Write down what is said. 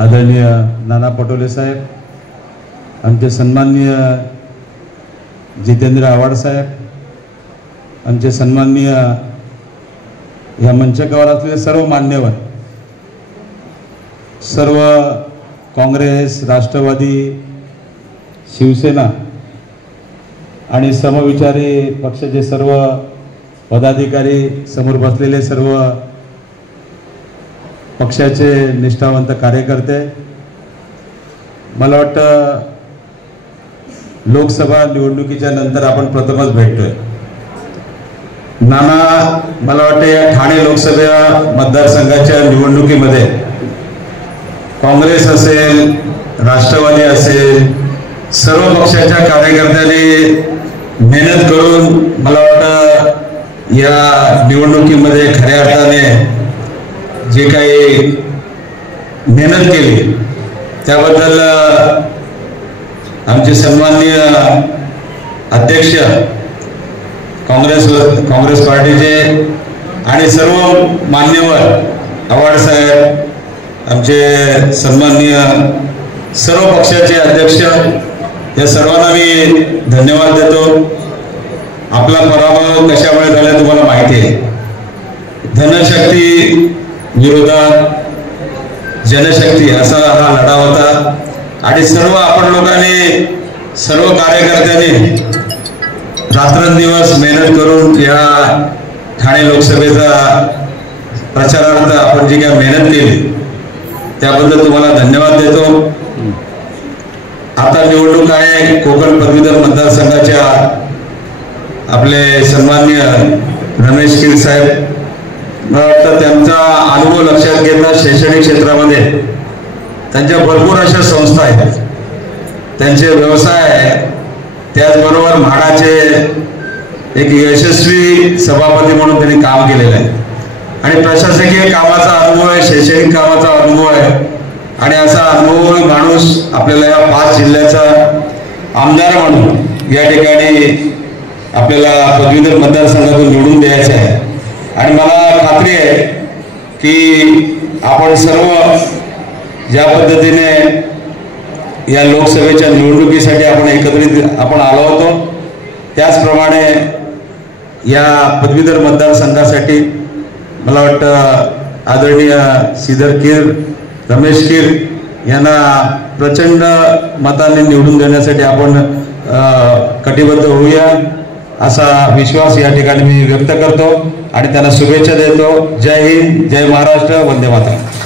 आदरणीय नाना पटोले साहेब, आमचे सन्माननीय जितेंद्र आव्हाड साहेब, आमचे सन्माननीय या मंचावर असलेले सर्व मान्यवर, सर्व काँग्रेस, राष्ट्रवादी, शिवसेना आणि समविचारी पक्षाचे सर्व पदाधिकारी, समोर बसलेले सर्व पक्षाचे निष्ठावंत कार्यकर्ते, मला वाटतं लोकसभा निवडणुकीच्या नंतर आपण प्रथमच भेटतोय. नाना, मला वाटतं या ठाणे लोकसभा मतदारसंघाच्या निवडणुकीमध्ये काँग्रेस असेल, राष्ट्रवादी असेल, सर्व पक्षाच्या कार्यकर्त्यांनी मेहनत करून मला वाटतं या निवडणुकीमध्ये खऱ्या अर्थाने जे काही मेहनत केली त्याबद्दल आमचे सन्माननीय अध्यक्ष काँग्रेस पार्टीचे आणि सर्व मान्यवर, आव्हाड साहेब, आमचे सन्माननीय सर्व पक्षाचे अध्यक्ष, या सर्वांना मी धन्यवाद देतो. आपला पराभव कशामुळे झाला तुम्हाला माहिती आहे. धनशक्ती विरोधात जनशक्ती असा हा लढा होता आणि सर्व आपण लोकांनी, सर्व कार्यकर्त्यांनी रात्रंदिवस मेहनत करून या ठाणे लोकसभेचा प्रचारार्थ आपण जी काय मेहनत केली त्याबद्दल तुम्हाला धन्यवाद देतो. आता निवडणूक आहे कोकण पदवीधर मतदारसंघाच्या. आपले सन्माननीय रमेश कीर साहेब, मला वाटतं त्यांचा अनुभव लक्षात घेता शैक्षणिक क्षेत्रामध्ये त्यांच्या भरपूर अशा संस्था आहेत, त्यांचे व्यवसाय आहे, त्याचबरोबर म्हाडाचे एक यशस्वी सभापती म्हणून त्यांनी काम केलेलं आहे आणि प्रशासकीय कामाचा अनुभव आहे, शैक्षणिक कामाचा अनुभव आहे आणि असा अनुभवी माणूस आपल्याला या 5 जिल्ह्याचा आमदार म्हणून या ठिकाणी आपल्याला पदवीधर मतदारसंघातून निवडून द्यायचं आहे. आणि मला खात्री आहे की आपण सर्व ज्या पद्धतीने या लोकसभेच्या निवडणुकीसाठी आपण एकत्रित आलो होतो त्याचप्रमाणे या पदवीधर मतदारसंघासाठी मला वाटतं आदरणीय श्रीधर कीर, रमेश कीर यांना प्रचंड मताने निवडून देण्यासाठी आपण कटिबद्ध होऊया असा विश्वास या ठिकाणी मी व्यक्त करतो आणि त्यांना शुभेच्छा देतो. जय हिंद, जय महाराष्ट्र, वंदे मातरम.